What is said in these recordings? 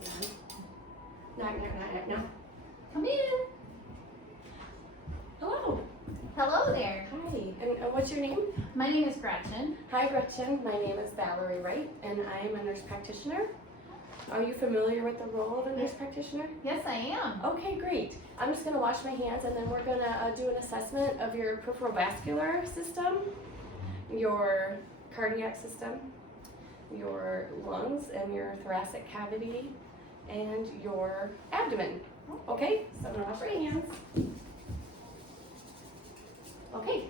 man. Not. No. Come in. Hello. Hello there. Hi. And what's your name? My name is Gretchen. Hi, Gretchen. My name is Valerie Wright, and I am a nurse practitioner. Are you familiar with the role of a nurse practitioner? Yes, I am. Okay, great. I'm just going to wash my hands, and then we're going to do an assessment of your peripheral vascular system, your cardiac system, your lungs and your thoracic cavity, and your abdomen. Okay, so I'm going to wash my hands. Okay.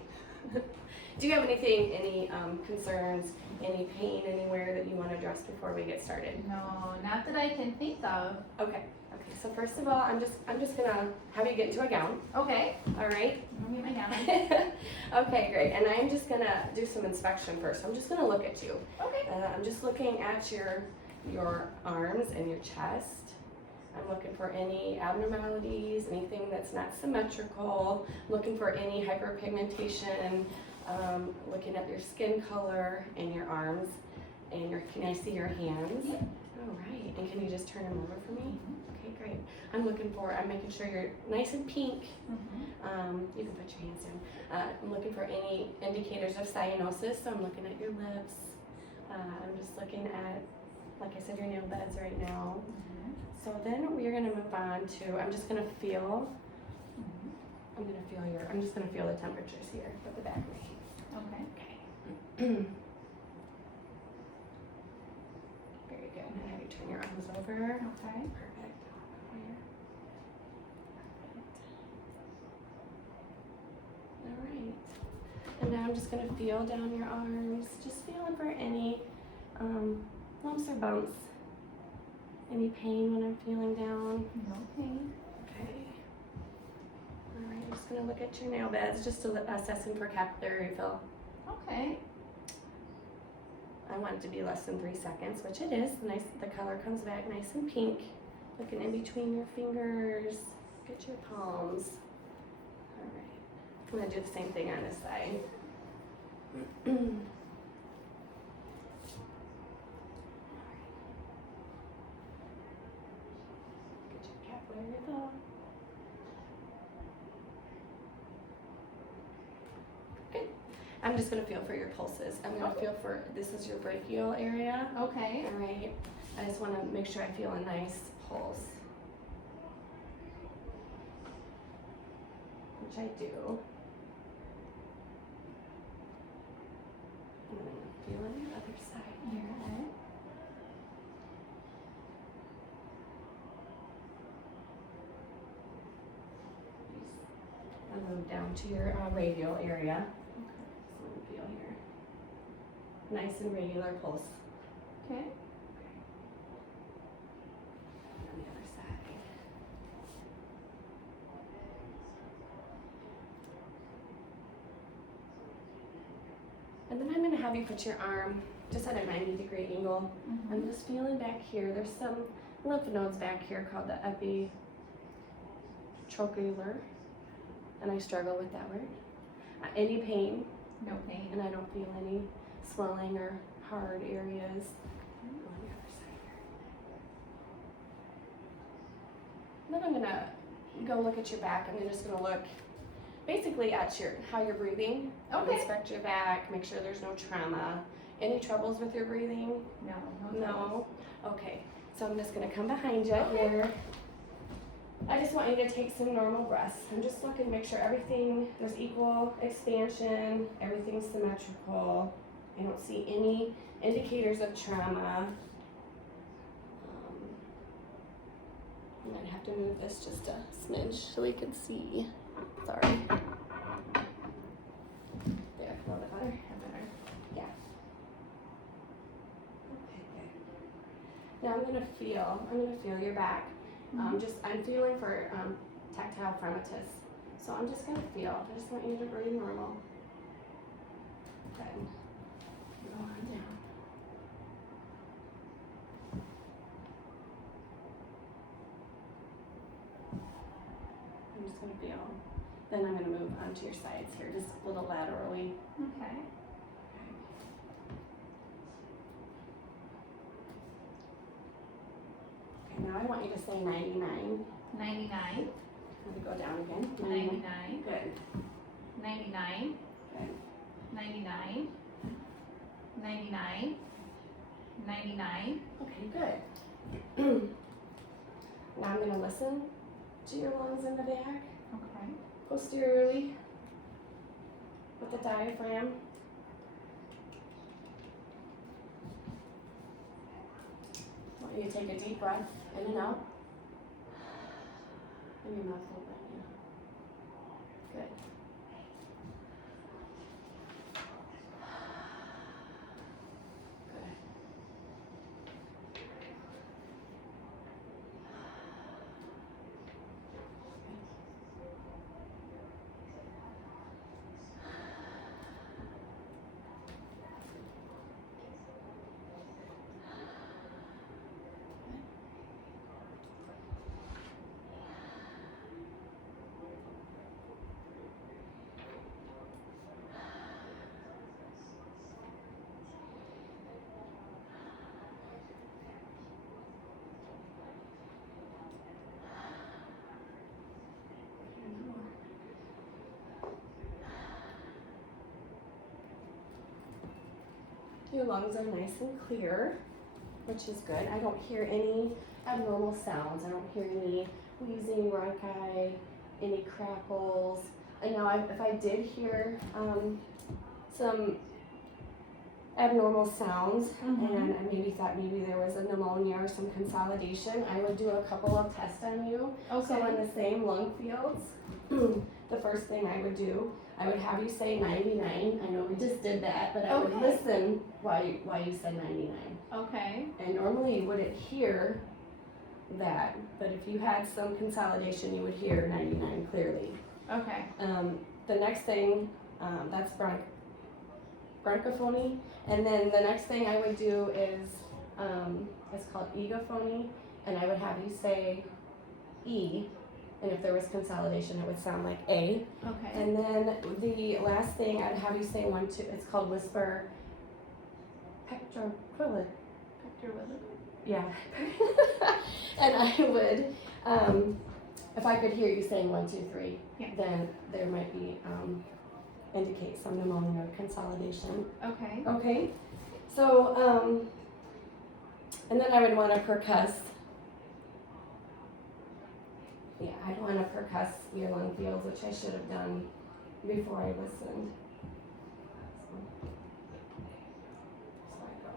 Do you have any concerns, any pain anywhere that you want to address before we get started? No, not that I can think of. Okay. So first of all, I'm just gonna have you get into a gown. Okay. All right. Let me get my gown. Okay, great. And I'm just gonna do some inspection first. I'm just gonna look at you. Okay. I'm just looking at your arms and your chest. I'm looking for any abnormalities, anything that's not symmetrical. Looking for any hyperpigmentation. Looking at your skin color and your arms, and can I see your hands? Yep. All right. And can you just turn them over for me? Okay, great. I'm making sure you're nice and pink. You can put your hands down. I'm looking for any indicators of cyanosis, so I'm looking at your lips. I'm just looking at, like I said, your nail beds right now. So then we're gonna move on to, I'm just gonna feel the temperatures here with the back of my hand. Okay. Very good. And have you turn your arms over. Okay. Perfect. Here. Perfect. All right. And now I'm just going to feel down your arms, just feeling for any lumps or bumps. Any pain when I'm feeling down? No pain. Okay. All right. I'm just going to look at your nail beds, just to assessing for capillary fill. Okay. I want it to be less than 3 seconds, which it is. The color comes back nice and pink. Looking in between your fingers. Get your palms. All right. I'm going to do the same thing on this side. Get your capillary fill. Good. I'm just going to feel for your pulses. I'm going to feel for, this is your brachial area. Okay. All right. I just want to make sure I feel a nice pulse. Which I do. And then I'm going to feel on the other side here. I'll move down to your radial area. So let me feel here. Nice and regular pulse. Okay. On the other side. And then I'm going to have you put your arm just at a 90-degree angle. I'm just feeling back here. There's some lymph nodes back here called the epitrochlear. And I struggle with that word. Any pain? No pain. And I don't feel any swelling or hard areas on the other side. Then I'm gonna go look at your back. I'm just gonna look basically at how you're breathing. Okay. Inspect your back, make sure there's no trauma. Any troubles with your breathing? No. No? Okay. So I'm just gonna come behind you here. I just want you to take some normal breaths. I'm just looking to make sure there's equal expansion, everything's symmetrical. I don't see any indicators of trauma. I might have to move this just a smidge so we can see. Sorry. There, a little bit better. Yeah. Okay, good. Now I'm gonna feel your back. I'm feeling for tactile fremitus. So I'm just gonna feel. I just want you to breathe normal. Good. Go on down. I'm just gonna feel. Then I'm gonna move onto your sides here, just a little laterally. Okay. Okay, now I want you to say 99. 99. Let me go down again. 99. Good. 99. Good. 99. 99. 99. Okay, good. Now I'm going to listen to your lungs in the back, Okay. posteriorly, with the diaphragm. I want you to take a deep breath in and out. And your mouth open. Yeah. Good. Good. Your lungs are nice and clear, which is good. I don't hear any abnormal sounds. I don't hear any wheezing, bronchi, any crackles. And now if I did hear some abnormal sounds and I maybe thought maybe there was a pneumonia or some consolidation, I would do a couple of tests on you. Okay. So in the same lung fields, the first thing I would do, I would have you say 99. I know we just did that, but I would Okay. listen why you said 99. Okay. And normally you wouldn't hear that, but if you had some consolidation, you would hear 99 clearly. Okay. The next thing, that's bronchophony, and then the next thing I would do is, it's called egophony, and I would have you say E, and if there was consolidation, it would sound like A. Okay. And then the last thing I'd have you say 1, 2, it's called whisper pectorquilid. Yeah. And I would, if I could hear you saying 1, 2, 3, Yeah. then there might be, indicate some pneumonia or consolidation. Okay. Okay. So, and then I would want to percuss. Yeah, I'd want to percuss your lung fields, which I should have done before I listened. So I go.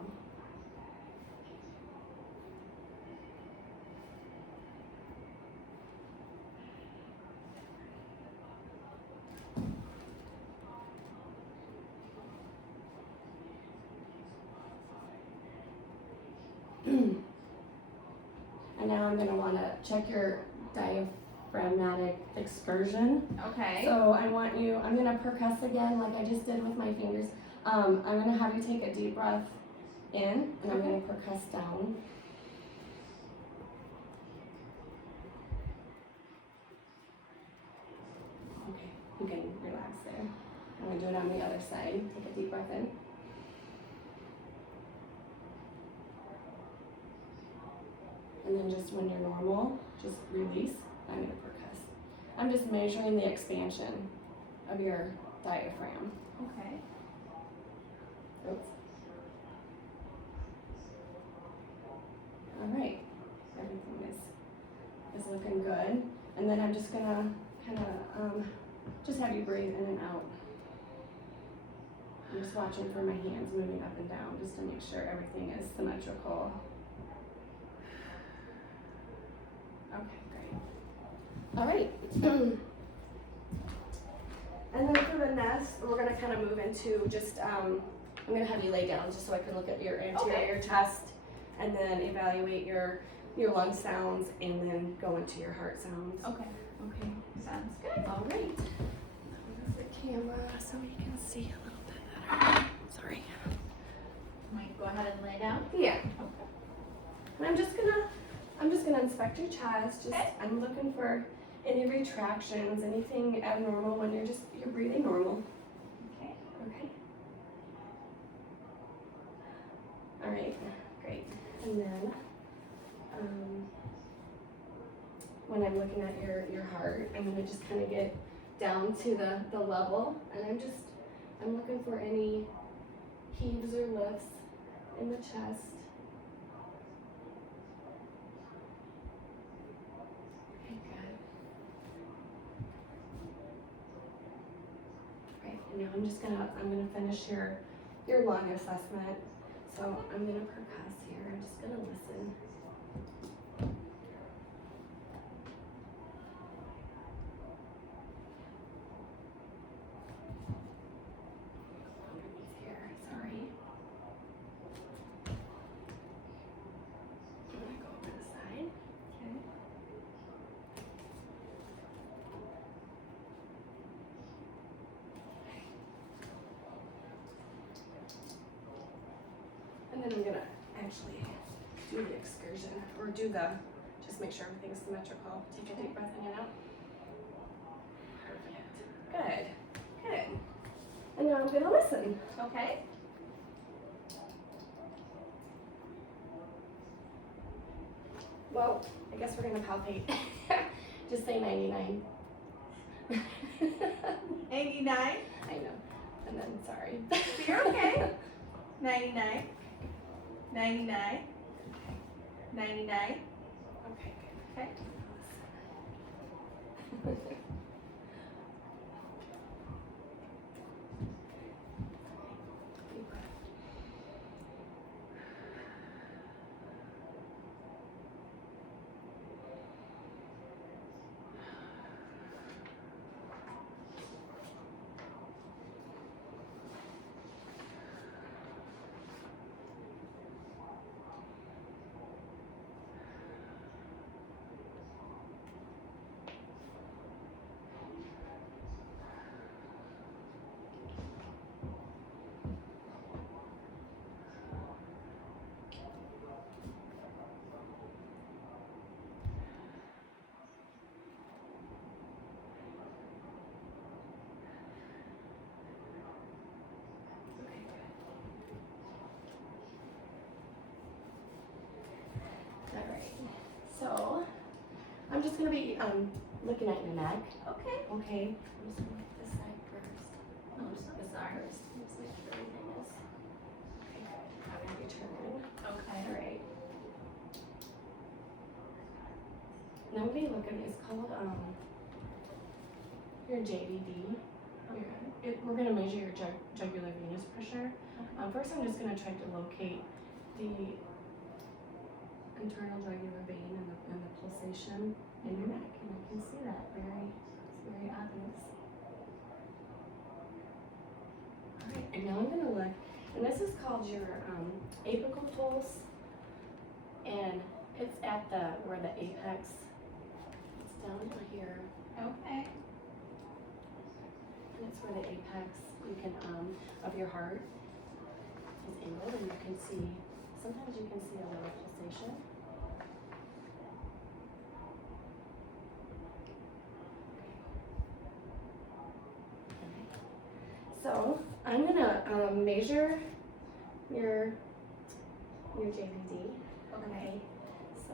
And now I'm going to want to check your diaphragmatic excursion. Okay. So I'm going to percuss again like I just did with my fingers. I'm going to have you take a deep breath in, and I'm going to percuss down. Okay, you can relax there. I'm going to do it on the other side. Take a deep breath in. And then just when you're normal, just release. I'm going to percuss. I'm just measuring the expansion of your diaphragm. Okay. Oops. All right. Everything is looking good. And then I'm just going to kind of just have you breathe in and out. I'm just watching for my hands moving up and down just to make sure everything is symmetrical. Okay, great. All right. And then for the next, we're going to kind of move into just, I'm going to have you lay down just so I can look at your anterior chest and then evaluate your lung sounds and then go into your heart sounds. Okay. Okay. Sounds good. All right. Move the camera so we can see a little bit better. Sorry. Might go ahead and lay down. Yeah. Okay. And I'm just gonna inspect your chest. Just I'm looking for any retractions, anything abnormal when you're breathing normal. Okay. Okay. All right. Great. And then when I'm looking at your heart, I'm gonna just kind of get down to the level, and I'm looking for any heaves or lifts in the chest. Okay, good. Right, and now I'm gonna finish your lung assessment. So I'm gonna percuss here. I'm just gonna listen. Underneath here, sorry. I'm gonna go over the side. Okay. And then I'm gonna actually do the excursion, or just make sure everything's symmetrical. Take a deep breath in and out. Perfect. Good. Good. And now I'm gonna listen. Okay. Well, I guess we're gonna palpate. Just say 99. 89. I know. And then sorry. You're okay. 99. 99. 99. Okay. Okay. Deep breath. Okay, good. All right. So I'm just gonna be looking at your neck. Okay. Okay. I'm just gonna look this side first. Oh, I'm so This side sorry. first. Just make sure everything is okay. Good. I'm gonna return. Okay. All right. Now I'm gonna be looking. It's called your JVD. We're gonna measure your jugular venous pressure. First, I'm just gonna try to locate the internal jugular vein and the pulsation in your neck, and I can see that it's very obvious. All right, and now I'm gonna look, and this is called your apical pulse, and it's at where the apex. It's down here. Okay. And it's where the apex of your heart is angled, and you can see, sometimes you can see a little pulsation. So I'm gonna measure your JVD. Okay. So.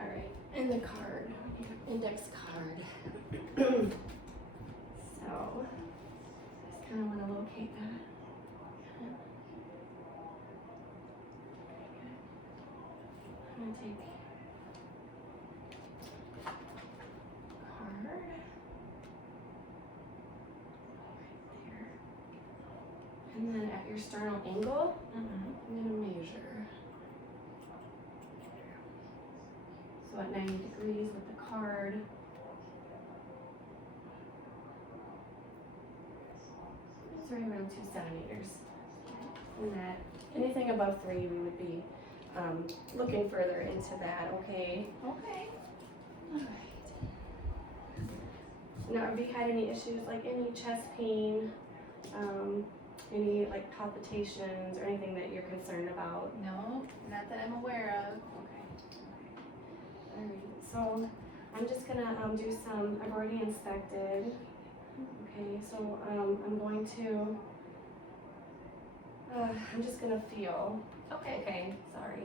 All right, and the card, index card. So, just kind of want to locate that. I'm gonna take card right there, and then at your sternal angle, I'm gonna measure. So at 90 degrees with the card. It's right around 2 centimeters. And that, anything above 3, we would be looking further into that, okay? Okay. All right. Now, have you had any issues, like any chest pain, any like palpitations or anything that you're concerned about? No, not that I'm aware of. Okay. All right, so I'm just gonna do some, I've already inspected. Okay, so I'm going to I'm just gonna feel. Okay. Okay, sorry.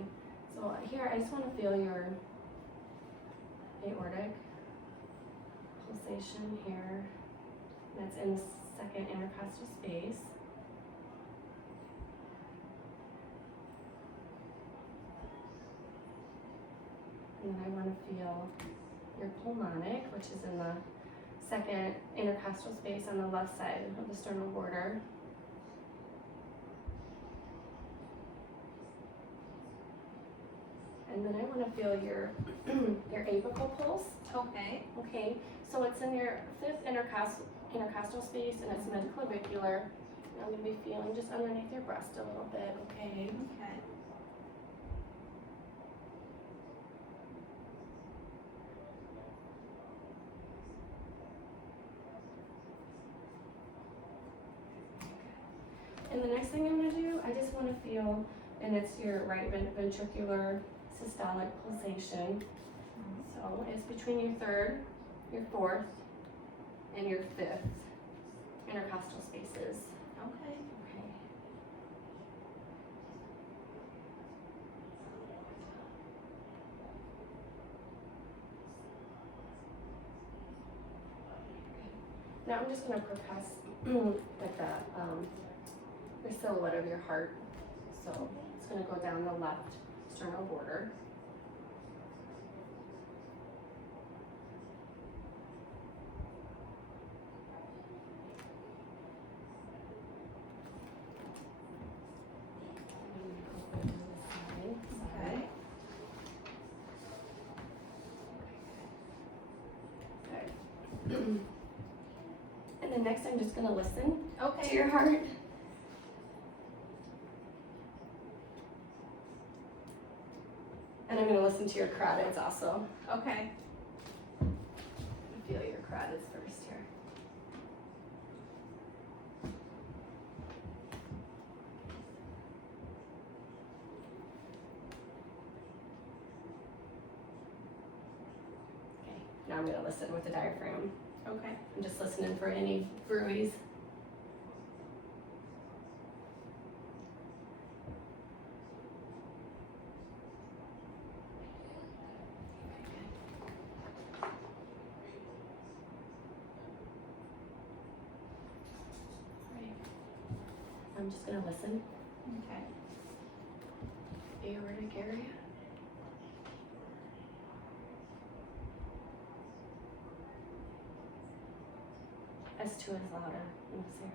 So here, I just want to feel your aortic pulsation here. That's in the second intercostal space. And then I want to feel your pulmonic, which is in the second intercostal space on the left side of the sternal border. And then I want to feel your your apical pulse. Okay. Okay, so it's in your fifth intercostal space, and it's midclavicular. And I'm going to be feeling just underneath your breast a little bit. Okay. Okay. And the next thing I'm going to do, I just want to feel, and it's your right ventricular systolic pulsation. So it's between your third, your fourth, and your fifth intercostal spaces. Okay. Okay. Now I'm just going to percuss like the silhouette of your heart. So it's going to go down the left sternal border. Okay. And then next I'm just going to listen to Okay. your heart. And I'm going to listen to your carotids also. Okay. Feel your carotids first here. Okay, now I'm going to listen with the diaphragm. Okay. I'm just listening for any bruise. I'm just going to listen. Okay. Aortic area. S2 is louder in this area.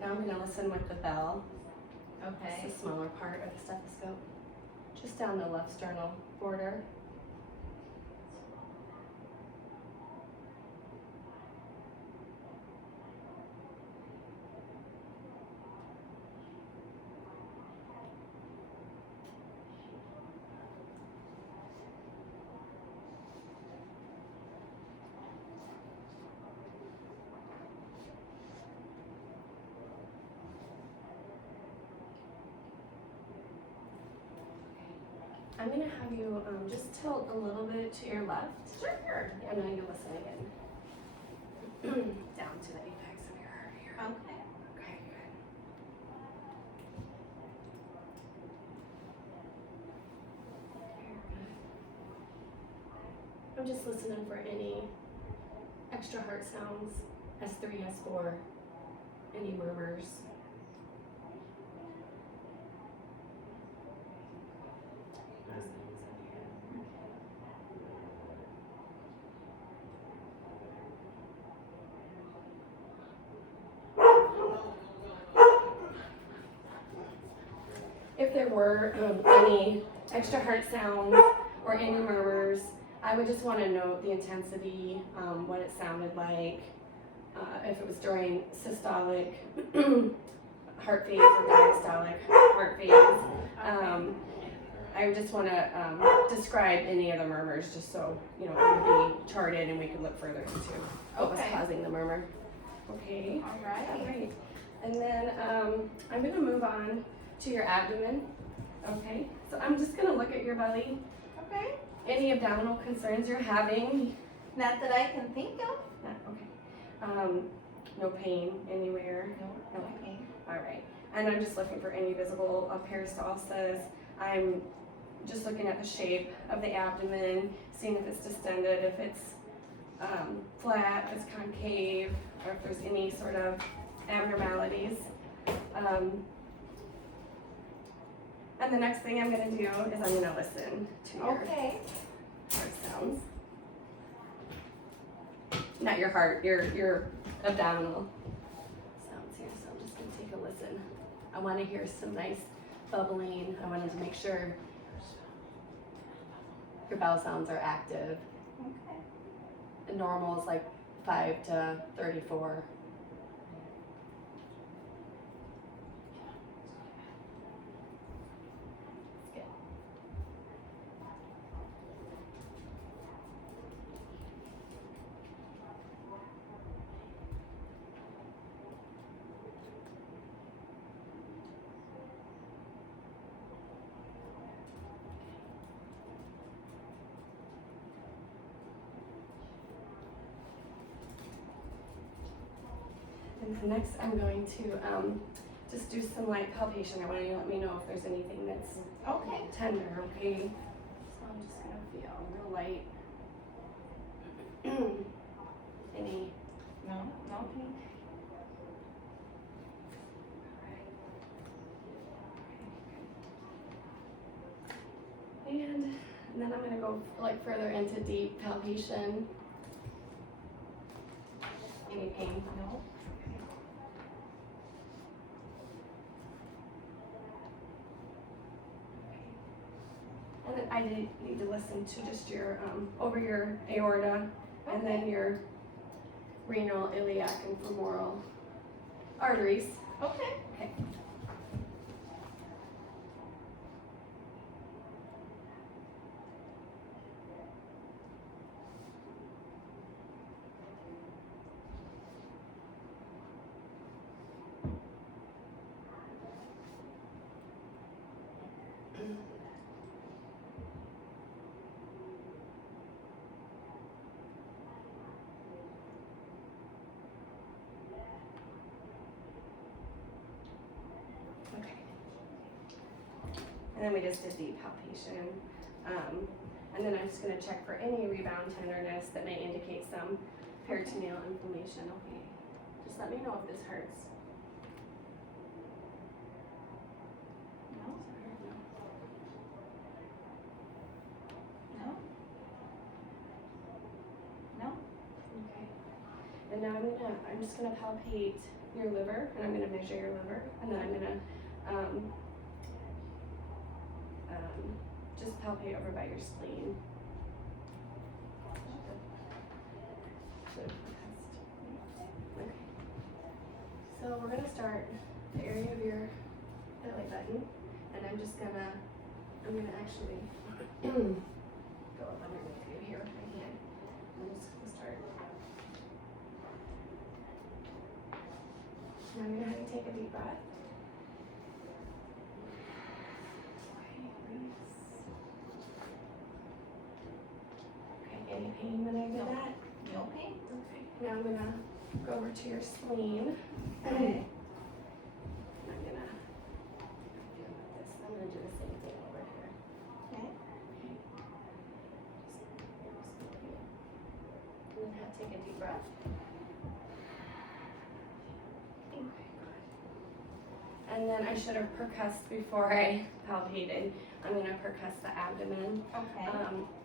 Now I'm going to listen with the bell. Okay. It's the smaller part of the stethoscope. Just down the left sternal border. I'm going to have you just tilt a little bit to your left. Sure. And then you listen again. Down to the apex of your heart here. Okay. Okay, good. I'm just listening for any extra heart sounds, S3, S4, any murmurs. If there were any extra heart sounds or any murmurs, I would just want to note the intensity, what it sounded like, if it was during systolic heart phase or diastolic heart phase. I would just want to describe any of the murmurs just so, you know, it would be charted and we could look further into what was Okay. causing the murmur. Okay. All right. All right. And then I'm going to move on to your abdomen. Okay. So I'm just going to look at your belly. Okay. Any abdominal concerns you're having? Not that I can think of. Okay. No pain anywhere? No. Okay. All right. And I'm just looking for any visible peristalsis. I'm just looking at the shape of the abdomen, seeing if it's distended, if it's flat, if it's concave, or if there's any sort of abnormalities. And the next thing I'm going to do is I'm going to listen to your Okay. heart sounds. Not your heart, your abdominal sounds here. So I'm just going to take a listen. I want to hear some nice bubbling. I wanted to make sure your bowel sounds are active. Okay. The normal is like 5 to 34. Good. And then next I'm going to just do some light palpation. I want you to let me know if there's anything that's Okay. tender, okay? So I'm just gonna feel real light. Any? No. No. And then I'm gonna go like further into deep palpation. Any pain? No. And then I need to listen to just your over your aorta, and then your renal, iliac, and femoral arteries. Okay. Okay. Okay. And then we just did deep palpation. And then I'm just going to check for any rebound tenderness that may indicate some peritoneal inflammation. Okay. Just let me know if this hurts. No. No. No. Okay. And now I'm just gonna palpate your liver, and I'm gonna measure your liver, and then I'm gonna just palpate over by your spleen. Okay. So we're gonna start the area of your belly button, and I'm gonna actually go up underneath you here with my hand. I'm just gonna start. Now I'm gonna have you take a deep breath. Okay, release. Okay, any pain when I do No. that? No pain. Okay, now I'm gonna go over to your spleen. Okay. I'm gonna do this. I'm gonna do the same thing over here. Okay. And then take a deep breath. Okay, good. And then I should have percussed before I palpated. I'm gonna percuss the abdomen. Okay.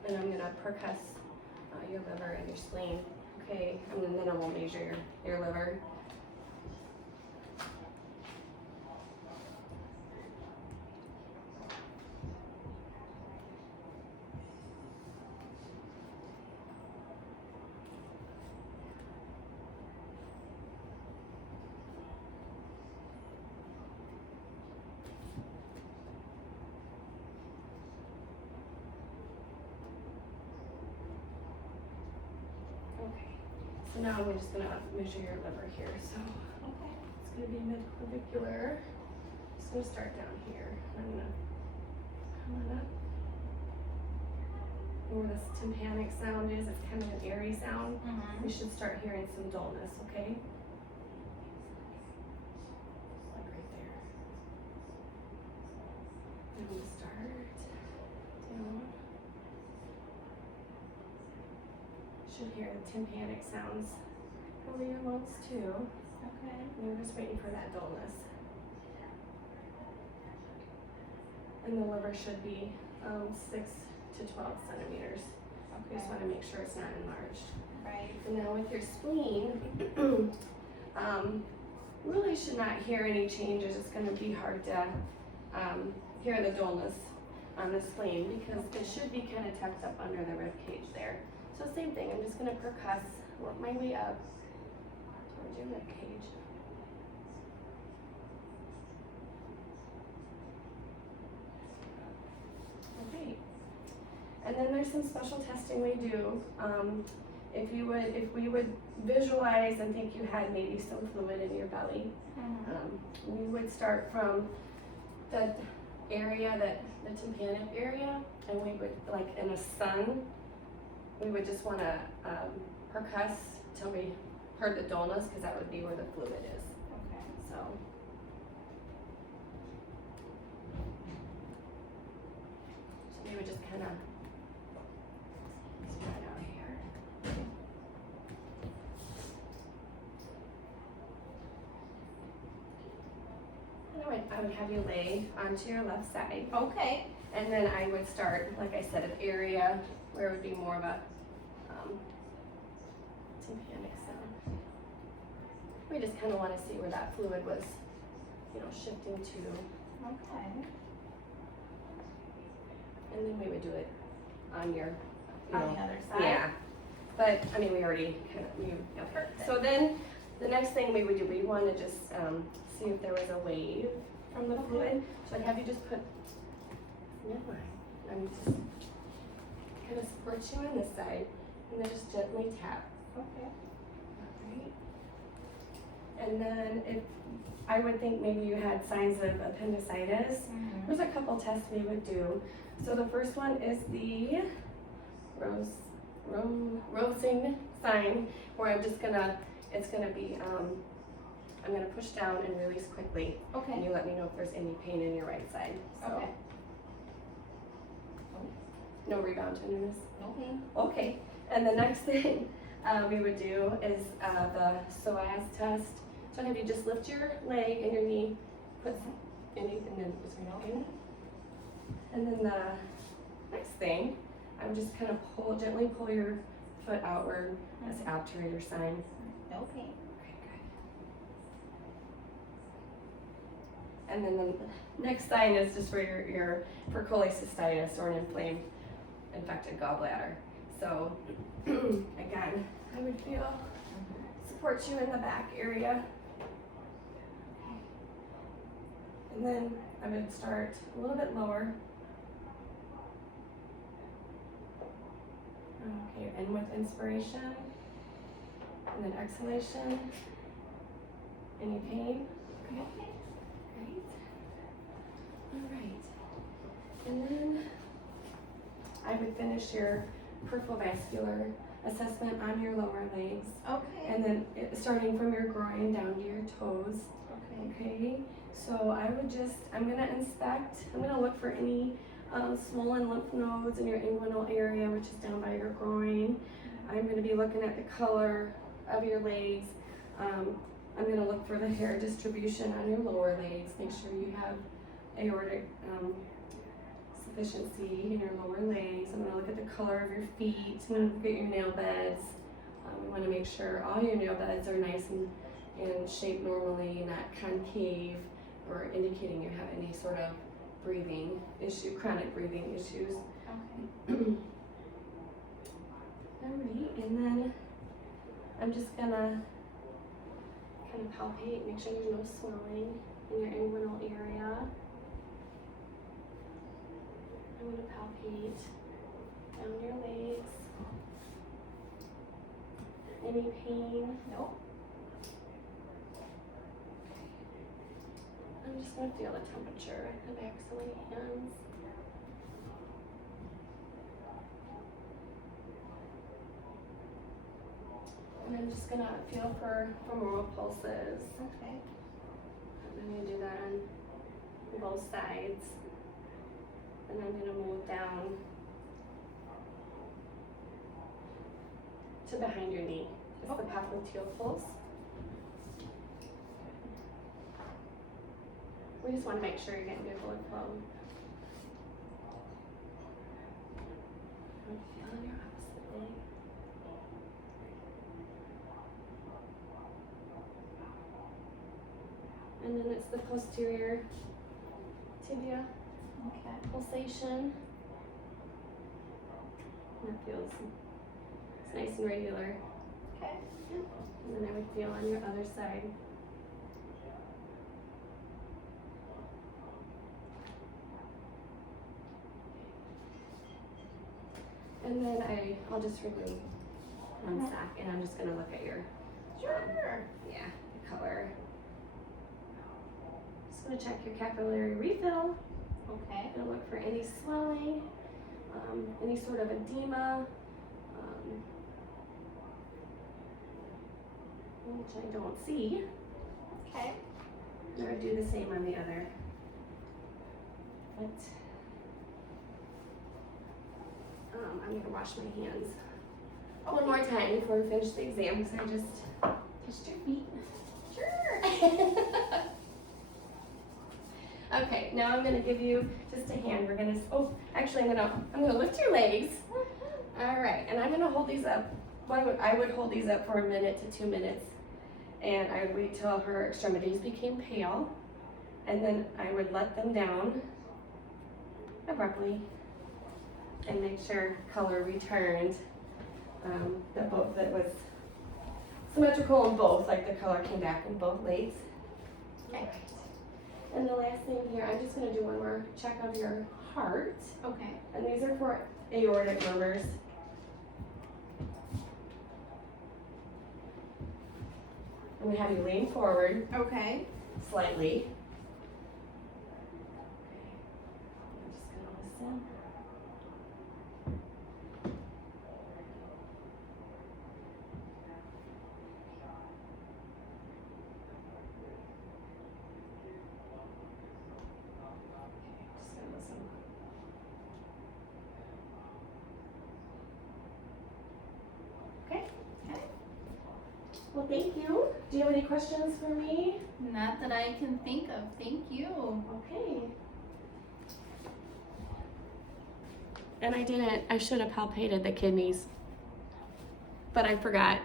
And I'm gonna percuss your liver and your spleen. Okay, and then I will measure your liver. So now we're just gonna measure your liver here. So Okay. it's gonna be midclavicular. Just gonna start down here. I'm gonna come on up. And where this tympanic sound is, it's kind of an airy sound. We should start hearing some dullness, okay? Like right there. I'm gonna start down. Should hear the tympanic sounds over your lungs too. Okay. And we're just waiting for that dullness. And the liver should be 6 to 12 centimeters. We just want to make sure it's not enlarged. Right. And now with your spleen, really should not hear any changes. It's going to be hard to hear the dullness on the spleen because it should be kind of tucked up under the rib cage there. So same thing, I'm just going to percuss, work my way up towards your rib cage. Okay. And then there's some special testing we do. If we would visualize and think you had maybe some fluid in your belly, we would start from the area, the tympanic area, and we would, like in a sun, we would just want to percuss till we heard the dullness, because that would be where the fluid is. Okay. So. So we would just kind of spread out here. And I would have you lay onto your left side. Okay. And then I would start, like I said, an area where it would be more of a tympanic sound. We just kind of want to see where that fluid was, shifting to. Okay. And then we would do it on your, On the other side? Yeah. But, I mean, we already kind of, Perfect. So then, the next thing we would do, we want to just see if there was a wave from the fluid. So I'd have you just put midline. I'm just kind of support you on this side, and then just gently tap. Okay. Alright. And then if I would think maybe you had signs of appendicitis, there's a couple tests we would do. So the first one is the Rosing sign, where it's gonna be, I'm gonna push down and release quickly. And Okay. you let me know if there's any pain in your right side. So. Okay. No rebound tenderness? Okay. Okay. And the next thing we would do is the psoas test. So I'd have you just lift your leg and your knee, put any, and then just okay. And then the next thing, I would just kind of gently pull your foot outward as obturator sign. Okay. Okay, good. And then the next sign is just for your for cholecystitis or an infected gallbladder. So again, I would support you in the back area. And then I would start a little bit lower. Okay, and with inspiration, and then exhalation. Any pain? Okay. Great. All right. And then I would finish your peripheral vascular assessment on your lower legs. Okay. And then starting from your groin down to your toes. Okay. Okay. So I'm gonna inspect, I'm gonna look for any swollen lymph nodes in your inguinal area, which is down by your groin. I'm gonna be looking at the color of your legs. I'm gonna look for the hair distribution on your lower legs. Make sure you have aortic sufficiency in your lower legs. I'm gonna look at the color of your feet. I'm gonna look at your nail beds. We wanna make sure all your nail beds are nice and shaped normally, not concave or indicating you have any sort of breathing issue, chronic breathing issues. Okay. Alright, and then I'm just gonna kind of palpate, make sure there's no swelling in your inguinal area. I'm gonna palpate down your legs. any pain? Nope. I'm just gonna feel the temperature in the backs of my hands. And I'm just gonna feel for femoral pulses. Okay. I'm gonna do that on both sides. And I'm gonna move down to behind your knee. It's the popliteal pulse. We just want to make sure you're getting good blood flow. I'm feeling your opposite leg. And then it's the posterior tibia Okay. pulsation. And it feels it's nice and regular. Okay. And then I would feel on your other side. And then I'll just remove one sack and I'm just gonna look at your Sure. yeah, the color. Just gonna check your capillary refill. Okay. Gonna look for any swelling, any sort of edema, which I don't see. Okay. And I would do the same on the other. But I'm gonna wash my hands one more time before we finish the exam because I just touched your feet. Sure. Okay, now I'm gonna give you just a hand. We're gonna, actually I'm gonna lift your legs. All right, and I'm gonna hold these up. I would hold these up for 1 to 2 minutes. And I would wait till her extremities became pale. And then I would let them down abruptly and make sure color returned. That was symmetrical in both, like the color came back in both legs. Okay. And the last thing here, I'm just gonna do one more check of your heart. Okay. And these are for aortic murmurs. I'm gonna have you lean forward Okay. slightly. I'm just gonna listen. Just gonna listen. Okay. Okay. Well, thank you. Do you have any questions for me? Not that I can think of. Thank you. Okay. And I should have palpated the kidneys, but I forgot.